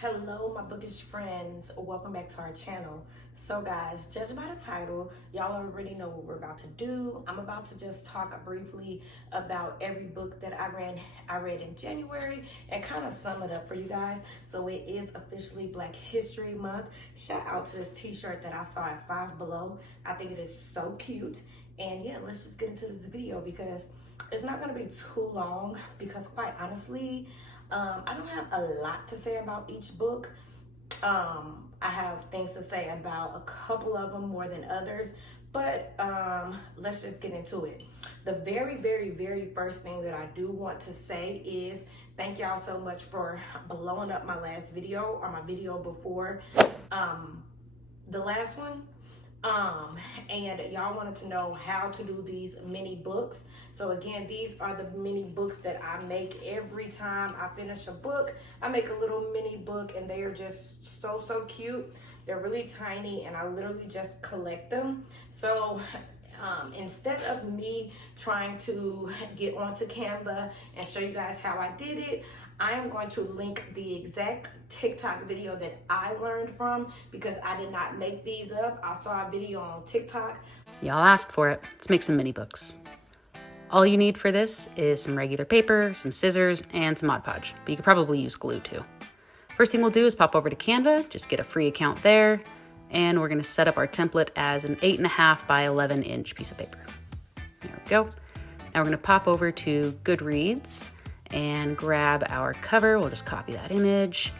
Hello, my bookish friends. Welcome back to our channel. So guys, judging by the title, y'all already know what we're about to do. I'm about to just talk briefly about every book that I read in January and kind of sum it up for you guys. So it is officially Black History Month. Shout out to this t-shirt that I saw at Five Below. I think it is so cute. And yeah, let's just get into this video because it's not going to be too long because quite honestly, I don't have a lot to say about each book. I have things to say about a couple of them more than others, but let's just get into it. The very first thing that I do want to say is thank y'all so much for blowing up my last video or my video before the last one. And y'all wanted to know how to do these mini books. So again, these are the mini books that I make every time I finish a book. I make a little mini book and they are just so cute. They're really tiny and I literally just collect them. So instead of me trying to get onto Canva and show you guys how I did it, I am going to link the exact TikTok video that I learned from because I did not make these up. I saw a video on TikTok. Y'all asked for it. Let's make some mini books. All you need for this is some regular paper, some scissors, and some Mod Podge, but you could probably use glue too. First thing we'll do is pop over to Canva, just get a free account there, and we're gonna set up our template as an 8.5 by 11 inch piece of paper. There we go. Now we're gonna pop over to Goodreads and grab our cover. We'll just copy that image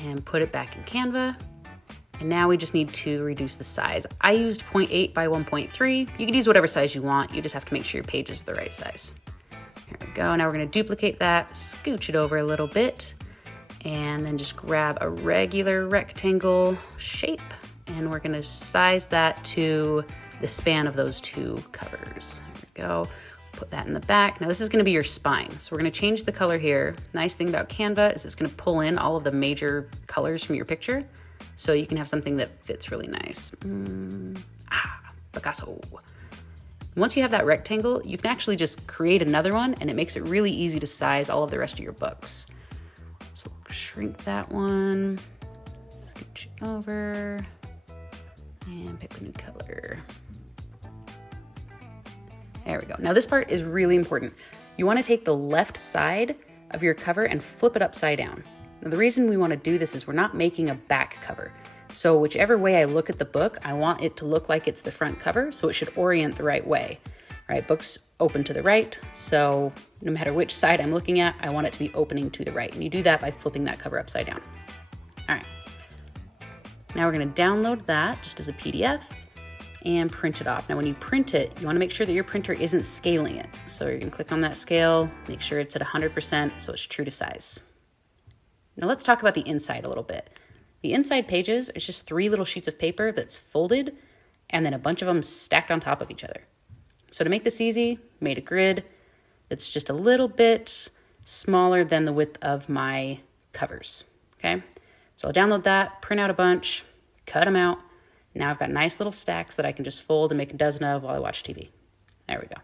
and put it back in Canva. And now we just need to reduce the size. I used 0.8 by 1.3. You can use whatever size you want. You just have to make sure your page is the right size. There we go. Now we're gonna duplicate that, scooch it over a little bit, and then just grab a regular rectangle shape. And we're gonna size that to the span of those two covers. There we go. Put that in the back. Now this is gonna be your spine. So we're gonna change the color here. Nice thing about Canva is it's gonna pull in all of the major colors from your picture. So you can have something that fits really nice. Picasso. Once you have that rectangle, you can actually just create another one and it makes it really easy to size all of the rest of your books. So shrink that one, scooch it over, and pick a new color. There we go. Now this part is really important. You want to take the left side of your cover and flip it upside down. Now the reason we want to do this is we're not making a back cover. So whichever way I look at the book, I want it to look like it's the front cover, so it should orient the right way. Right, books open to the right, so no matter which side I'm looking at, I want it to be opening to the right. And you do that by flipping that cover upside down. All right. Now we're going to download that just as a PDF and print it off. Now when you print it, you want to make sure that your printer isn't scaling it. So you're going to click on that scale, make sure it's at 100% so it's true to size. Now let's talk about the inside a little bit. The inside pages is just 3 little sheets of paper that's folded and then a bunch of them stacked on top of each other. So to make this easy, made a grid that's just a little bit smaller than the width of my covers, okay? So I'll download that, print out a bunch, cut them out. Now I've got nice little stacks that I can just fold and make a dozen of while I watch TV. There we go.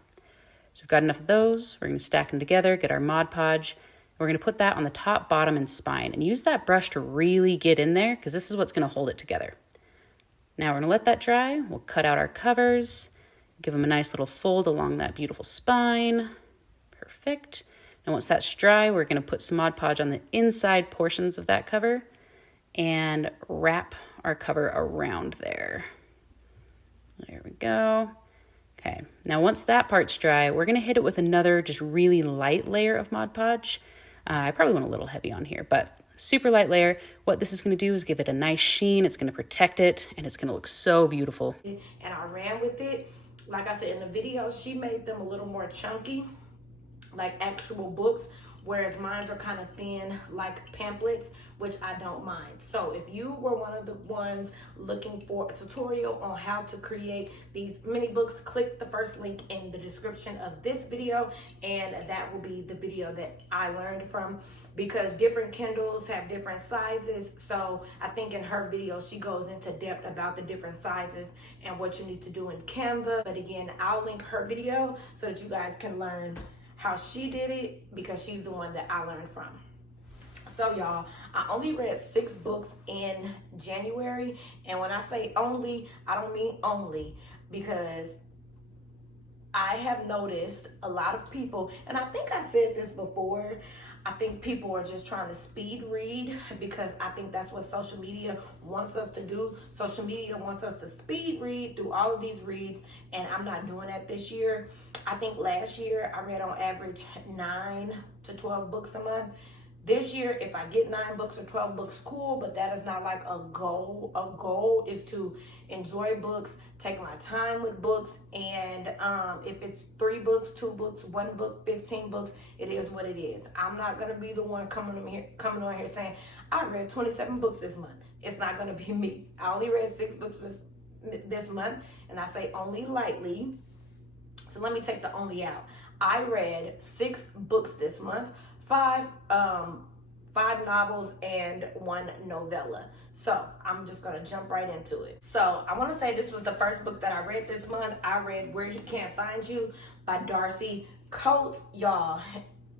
So I've got enough of those. We're gonna stack them together, get our Mod Podge. We're gonna put that on the top, bottom, and spine and use that brush to really get in there because this is what's gonna hold it together. Now we're gonna let that dry. We'll cut out our covers, give them a nice little fold along that beautiful spine. Perfect. And once that's dry, we're gonna put some Mod Podge on the inside portions of that cover and wrap our cover around there. There we go. Okay, now once that part's dry, we're gonna hit it with another just really light layer of Mod Podge. I probably went a little heavy on here, but super light layer. What this is gonna do is give it a nice sheen, it's gonna protect it, and it's gonna look so beautiful. And I ran with it. Like I said in the video, she made them a little more chunky, like actual books, whereas mine are kind of thin, like pamphlets, which I don't mind. So if you were one of the ones looking for a tutorial on how to create these mini books, click the first link in the description of this video, and that will be the video that I learned from, because different Kindles have different sizes. So I think in her video, she goes into depth about the different sizes and what you need to do in Canva. But again, I'll link her video so that you guys can learn how she did it because she's the one that I learned from. So y'all, I only read 6 books in January, and when I say only, I don't mean only, because I have noticed a lot of people, and I think I said this before, I think people are just trying to speed read, because I think that's what social media wants us to do. Social media wants us to speed read through all of these reads, and I'm not doing that this year. I think last year I read on average 9 to 12 books a month. This year, if I get 9 books or 12 books, cool, but that is not like a goal. A goal is to enjoy books, take my time with books, and if it's 3 books, 2 books, 1 book, 15 books, it is what it is. I'm not gonna be the one coming on here saying, I read 27 books this month. It's not gonna be me. I only read 6 books this month, and I say only lightly. So let me take the only out. I read 6 books this month. 5 novels and 1 novella. So I'm just gonna jump right into it. So I want to say this was the first book that I read this month. I read Where He Can't Find You by Darcy Coates. Y'all,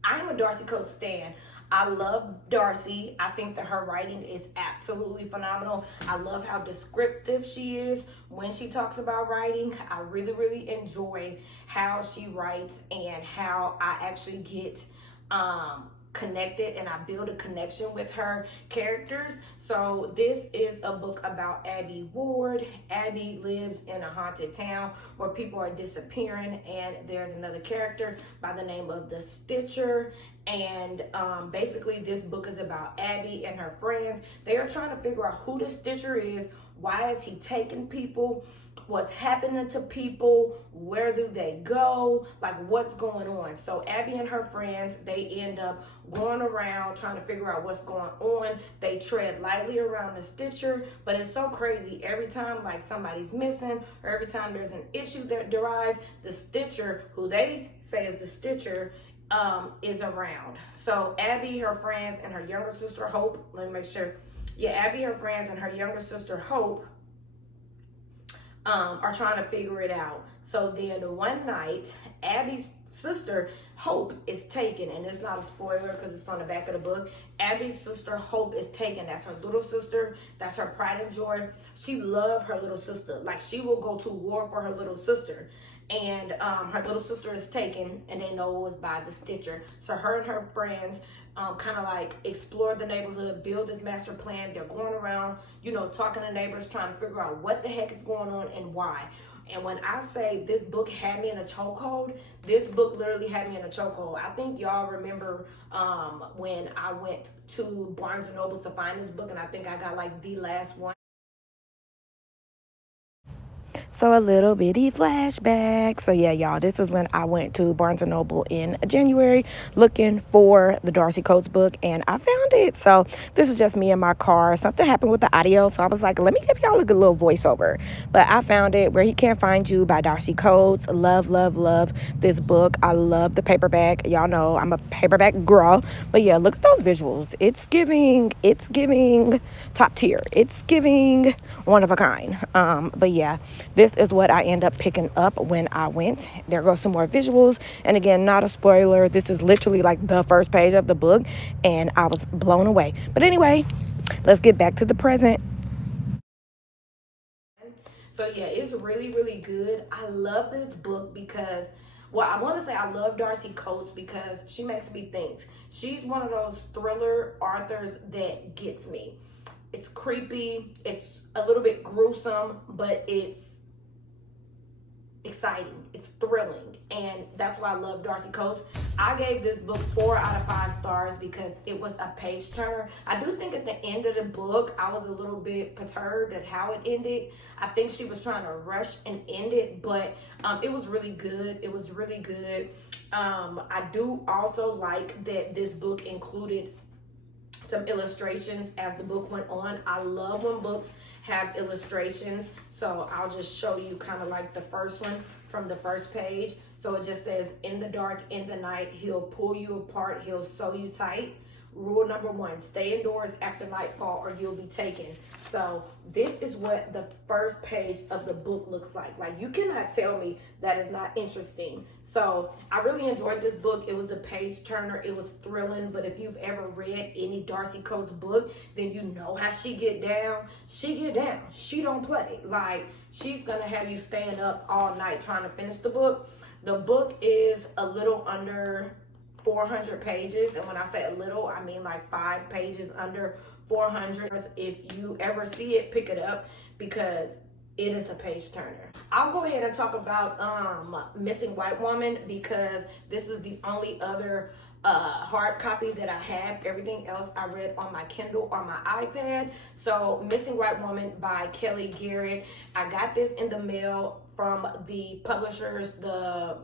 I am a Darcy Coates stan. I love Darcy. I think that her writing is absolutely phenomenal. I love how descriptive she is when she talks about writing. I really enjoy how she writes and how I actually get connected, and I build a connection with her characters. So this is a book about Abby Ward. Abby lives in a haunted town where people are disappearing, and there's another character by the name of the Stitcher. And basically this book is about Abby and her friends. They are trying to figure out who the Stitcher is, why is he taking people, what's happening to people, where do they go, like what's going on. So Abby and her friends, they end up going around trying to figure out what's going on. They tread lightly around the Stitcher, but it's so crazy. Every time like somebody's missing, or every time there's an issue that derives, the Stitcher, who they say is the Stitcher, is around. So Abby, her friends, and her younger sister Hope, let me make sure. Yeah, Abby, her friends, and her younger sister Hope are trying to figure it out. So then one night, Abby's sister Hope is taken, and it's not a spoiler because it's on the back of the book. Abby's sister Hope is taken. That's her little sister. That's her pride and joy. She loved her little sister. Like, she will go to war for her little sister. And her little sister is taken, and they know it was by the Stitcher. So her and her friends kind of like explore the neighborhood, build this master plan. They're going around, you know, talking to neighbors, trying to figure out what the heck is going on and why. And when I say this book had me in a chokehold, this book literally had me in a chokehold. I think y'all remember when I went to Barnes & Noble to find this book, and I think I got like the last one. So a little bitty flashback. So yeah, y'all, this is when I went to Barnes & Noble in January looking for the Darcy Coates book, and I found it. So this is just me in my car. Something happened with the audio, so I was like, let me give y'all a good little voiceover. But I found it, Where He Can't Find You by Darcy Coates. Love this book. I love the paperback. Y'all know I'm a paperback girl. But yeah, look at those visuals. It's giving top tier. It's giving one of a kind. But yeah, this is what I end up picking up when I went. There goes some more visuals. And again, not a spoiler. This is literally like the first page of the book, and I was blown away. But anyway, let's get back to the present. So yeah, it's really good. I love this book because, well, I want to say I love Darcy Coates because she makes me think. She's one of those thriller authors that gets me. It's creepy, it's a little bit gruesome, but it's exciting, it's thrilling, and that's why I love Darcy Coates. I gave this book 4 out of 5 stars because it was a page turner. I do think at the end of the book I was a little bit perturbed at how it ended. I think she was trying to rush and end it, but it was really good. It was really good. I do also like that this book included some illustrations as the book went on. I love when books have illustrations. So I'll just show you kind of like the first one from the first page. So it just says, in the dark, in the night, he'll pull you apart, he'll sew you tight. Rule number 1, stay indoors after nightfall or you'll be taken. So this is what the first page of the book looks like. Like, you cannot tell me that is not interesting. So I really enjoyed this book. It was a page turner. It was thrilling. But if you've ever read any Darcy Coates book, then you know how she get down. She get down. She don't play. Like, she's going to have you staying up all night trying to finish the book. The book is a little under 400 pages. And when I say a little, I mean like 5 pages under 400. If you ever see it, pick it up because it is a page turner. I'll go ahead and talk about Missing White Woman because this is the only other hard copy that I have. Everything else I read on my Kindle or my iPad. So Missing White Woman by Kelly Garrett. I got this in the mail from the publishers, the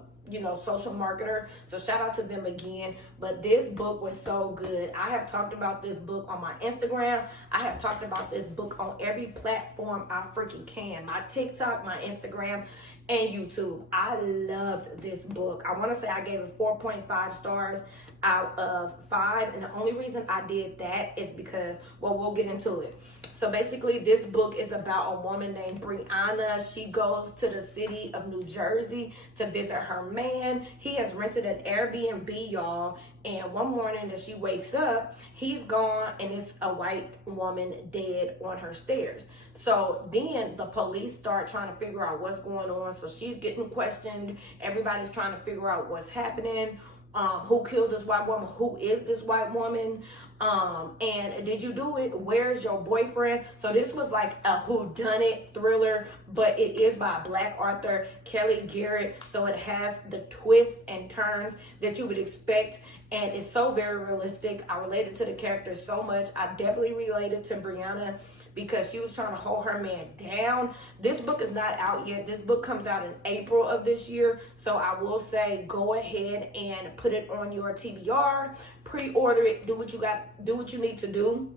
social marketer. So shout out to them again. But this book was so good. I have talked about this book on my Instagram. I have talked about this book on every platform I freaking can. My TikTok, my Instagram, and YouTube. I loved this book. I want to say I gave it 4.5 stars out of 5. And the only reason I did that is because, well, we'll get into it. So basically, this book is about a woman named Brianna. She goes to the city of New Jersey to visit her man. He has rented an Airbnb, y'all. And one morning that she wakes up, he's gone and it's a white woman dead on her stairs. So then the police start trying to figure out what's going on. So she's getting questioned. Everybody's trying to figure out what's happening. Who killed this white woman? Who is this white woman? And did you do it? Where's your boyfriend? So this was like a whodunit thriller, but it is by Black author Kelly Garrett. So it has the twists and turns that you would expect. And it's so very realistic. I related to the characters so much. I definitely related to Brianna because she was trying to hold her man down. This book is not out yet. This book comes out in April of this year. So I will say go ahead and put it on your TBR, pre-order it, do what you need to do.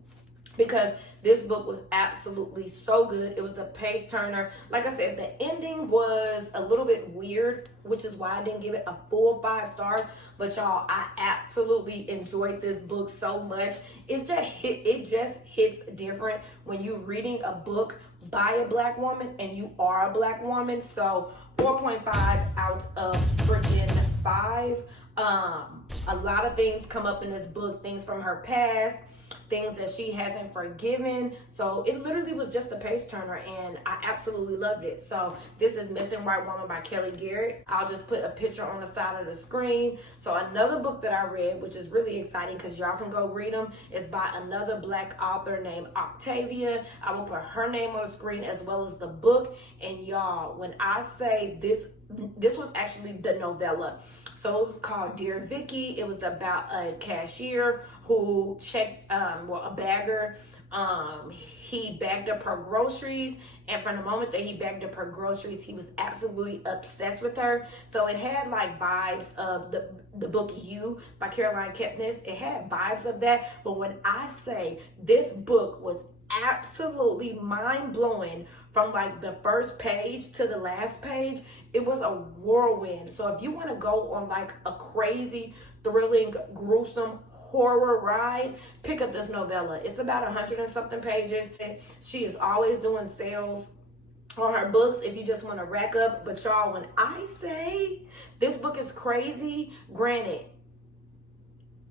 Because this book was absolutely so good. It was a page turner. Like I said, the ending was a little bit weird, which is why I didn't give it a full 5 stars. But y'all, I absolutely enjoyed this book so much. It just hits different when you're reading a book by a Black woman and you are a Black woman. So 4.5 out of freaking 5. A lot of things come up in this book, things from her past, things that she hasn't forgiven. So it literally was just a page turner and I absolutely loved it. So this is Missing White Woman by Kelly Garrett. I'll just put a picture on the side of the screen. So another book that I read, which is really exciting because y'all can go read them, is by another Black author named Octavia. I will put her name on the screen as well as the book. And y'all, when I say this was actually the novella. So it was called Dear Vicky. It was about a cashier who checked, a bagger. He bagged up her groceries. And from the moment that he bagged up her groceries, he was absolutely obsessed with her. So it had like vibes of the book You by Caroline Kepnes. It had vibes of that. But when I say this book was absolutely mind-blowing from like the first page to the last page, it was a whirlwind. So if you want to go on like a crazy, thrilling, gruesome horror ride, pick up this novella. It's about 100 and something pages. She is always doing sales on her books if you just want to rack up. But y'all, when I say this book is crazy, granted,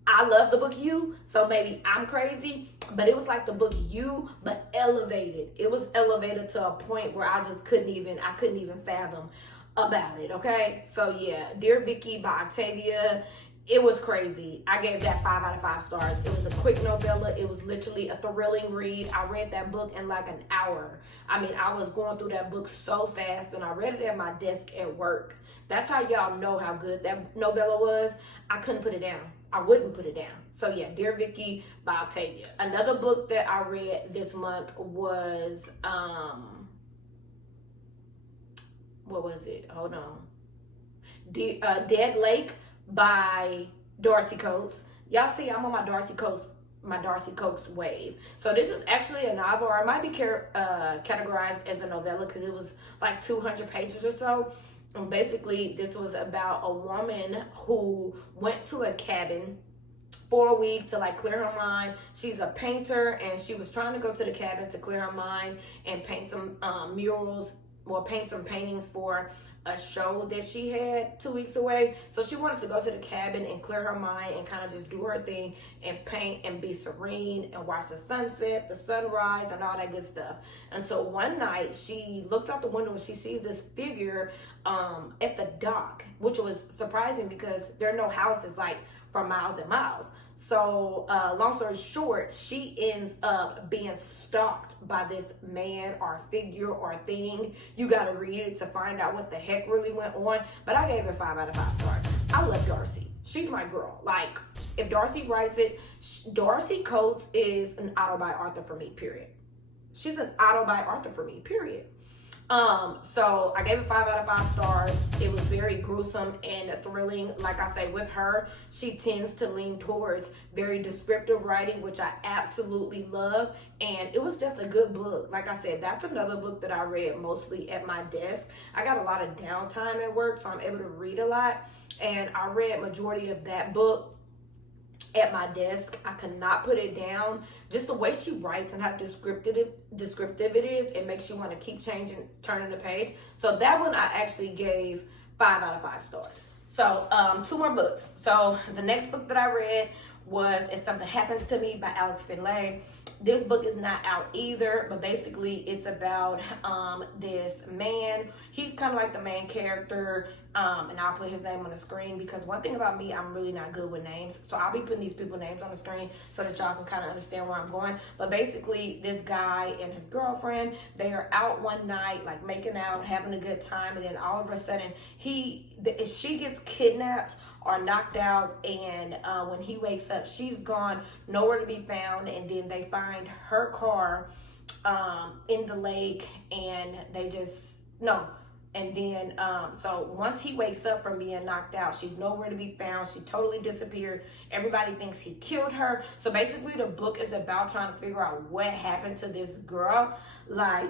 I love the book You, so maybe I'm crazy, but it was like the book You, but elevated. It was elevated to a point where I couldn't even fathom about it, okay? So yeah, Dear Vicky by Octavia, it was crazy. I gave that 5 out of 5 stars. It was a quick novella. It was literally a thrilling read. I read that book in like an hour. I mean, I was going through that book so fast, and I read it at my desk at work. That's how y'all know how good that novella was. I couldn't put it down. I wouldn't put it down. So yeah, Dear Vicky by Octavia. Another book that I read this month was, what was it? Hold on. Dead Lake by Darcy Coates. Y'all see, I'm on my Darcy Coates wave. So this is actually a novel, or it might be categorized as a novella because it was like 200 pages or so. And basically, this was about a woman who went to a cabin for a week to like clear her mind. She's a painter, and she was trying to go to the cabin to clear her mind and paint some murals, well, paint some paintings for a show that she had 2 weeks away. So she wanted to go to the cabin and clear her mind and kind of just do her thing and paint and be serene and watch the sunset, the sunrise, and all that good stuff. Until one night she looks out the window and she sees this figure at the dock, which was surprising because there are no houses like for miles and miles. So long story short, she ends up being stalked by this man or figure or thing. You got to read it to find out what the heck really went on. But I gave it 5 out of 5 stars. I love Darcy. She's my girl. Like, if Darcy writes it, Darcy Coates is an auto-by-author for me, period. She's an auto-by-author for me, period. So I gave it 5 out of 5 stars. It was very gruesome and thrilling. Like I say, with her, she tends to lean towards very descriptive writing, which I absolutely love. And it was just a good book. Like I said, that's another book that I read mostly at my desk. I got a lot of downtime at work, so I'm able to read a lot. And I read majority of that book at my desk. I could not put it down. Just the way she writes and how descriptive it is, it makes you want to keep changing, turning the page. So that one I actually gave 5 out of 5 stars. So 2 more books. So the next book that I read was If Something Happens to Me by Alex Finlay. This book is not out either, but basically it's about this man. He's kind of like the main character, and I'll put his name on the screen because one thing about me, I'm really not good with names. So I'll be putting these people's names on the screen so that y'all can kind of understand where I'm going. But basically, this guy and his girlfriend, they are out one night, like making out, having a good time, and then all of a sudden, she gets kidnapped or knocked out, and when he wakes up, she's gone, nowhere to be found. And then they find her car in the lake, and so once he wakes up from being knocked out, she's nowhere to be found. She totally disappeared. Everybody thinks he killed her. So basically the book is about trying to figure out what happened to this girl. Like,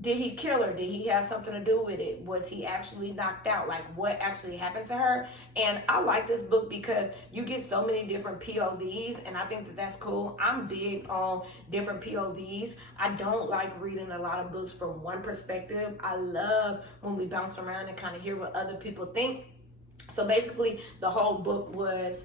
did he kill her? Did he have something to do with it? Was he actually knocked out? Like, what actually happened to her? And I like this book because you get so many different POVs, and I think that that's cool. I'm big on different POVs. I don't like reading a lot of books from one perspective. I love when we bounce around and kind of hear what other people think. So basically, the whole book was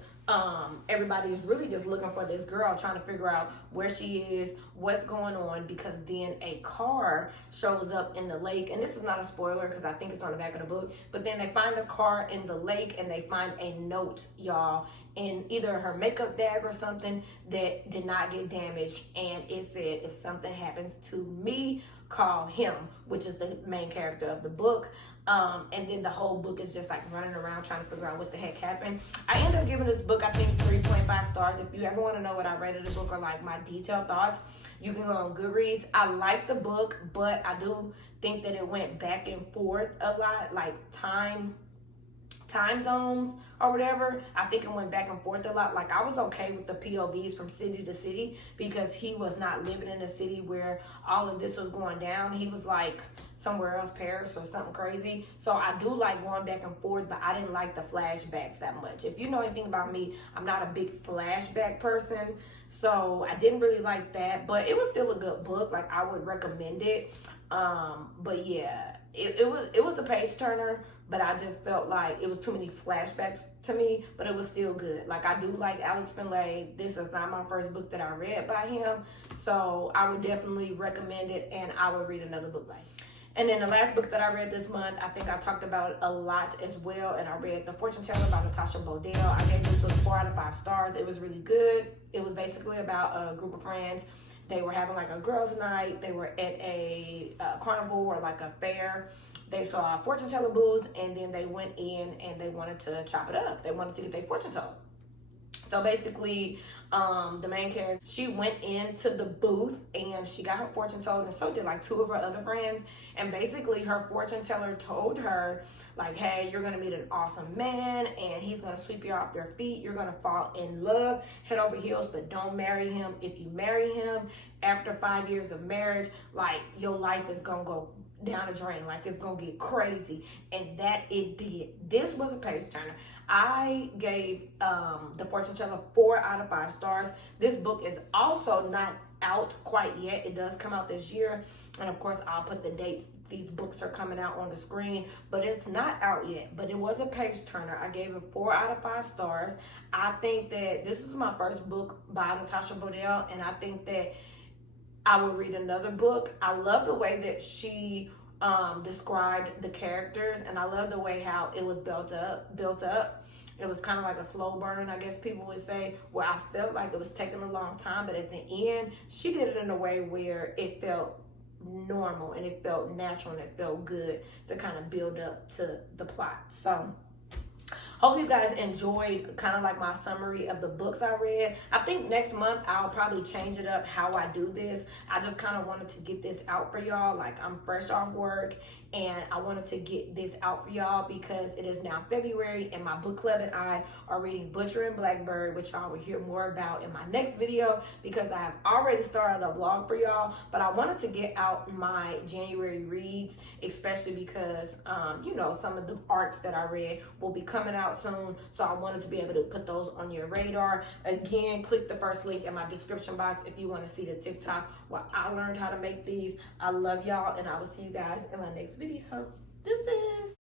everybody's really just looking for this girl, trying to figure out where she is, what's going on, because then a car shows up in the lake. And this is not a spoiler because I think it's on the back of the book, but then they find a car in the lake and they find a note, y'all, in either her makeup bag or something that did not get damaged. And it said, if something happens to me, call him, which is the main character of the book. And then the whole book is just like running around trying to figure out what the heck happened. I ended up giving this book, I think, 3.5 stars. If you ever want to know what I rated the book or like my detailed thoughts, you can go on Goodreads. I like the book, but I do think that it went back and forth a lot, like time zones or whatever. I think it went back and forth a lot. Like, I was okay with the POVs from city to city because he was not living in a city where all of this was going down. He was like somewhere else, Paris or something crazy. So I do like going back and forth, but I didn't like the flashbacks that much. If you know anything about me, I'm not a big flashback person, so I didn't really like that. But it was still a good book. Like, I would recommend it. But yeah, it was a page turner, but I just felt like it was too many flashbacks to me, but it was still good. Like, I do like Alex Finlay. This is not my first book that I read by him, so I would definitely recommend it, and I would read another book by him. And then the last book that I read this month, I think I talked about it a lot as well, and I read The Fortune Teller by Natasha Bodell. I gave this book 4 out of 5 stars. It was really good. It was basically about a group of friends. They were having like a girls' night. They were at a carnival or like a fair. They saw a fortune teller booth, and then they went in and they wanted to chop it up. They wanted to get their fortune told. So basically, the main character, she went into the booth and she got her fortune told, and so did like 2 of her other friends. And basically her fortune teller told her, like, hey, you're gonna meet an awesome man and he's gonna sweep you off your feet. You're gonna fall in love head over heels, but don't marry him. If you marry him after 5 years of marriage, like, your life is gonna go down the drain, like it's gonna get crazy, and that it did. This was a page turner. I gave The Fortune Teller 4 out of 5 stars. This book is also not out quite yet. It does come out this year, and of course I'll put the dates these books are coming out on the screen, but it's not out yet. But it was a page turner. I gave it 4 out of 5 stars. I think that this is my first book by Natasha Bodell, and I think that I would read another book. I love the way that she described the characters, and I love the way how it was built up. It was kind of like a slow burn, I guess people would say, where I felt like it was taking a long time, but at the end, she did it in a way where it felt normal and it felt natural and it felt good to kind of build up to the plot. So hopefully you guys enjoyed kind of like my summary of the books I read. I think next month I'll probably change it up how I do this. I just kind of wanted to get this out for y'all. Like, I'm fresh off work and I wanted to get this out for y'all because it is now February and my book club and I are reading Butcher and Blackbird, which y'all will hear more about in my next video because I have already started a vlog for y'all. But I wanted to get out my January reads, especially because you know, some of the arcs that I read will be coming out soon, so I wanted to be able to put those on your radar. Again, click the first link in my description box if you want to see the TikTok where I learned how to make these. I love y'all, and I will see you guys in my next video. Deuces.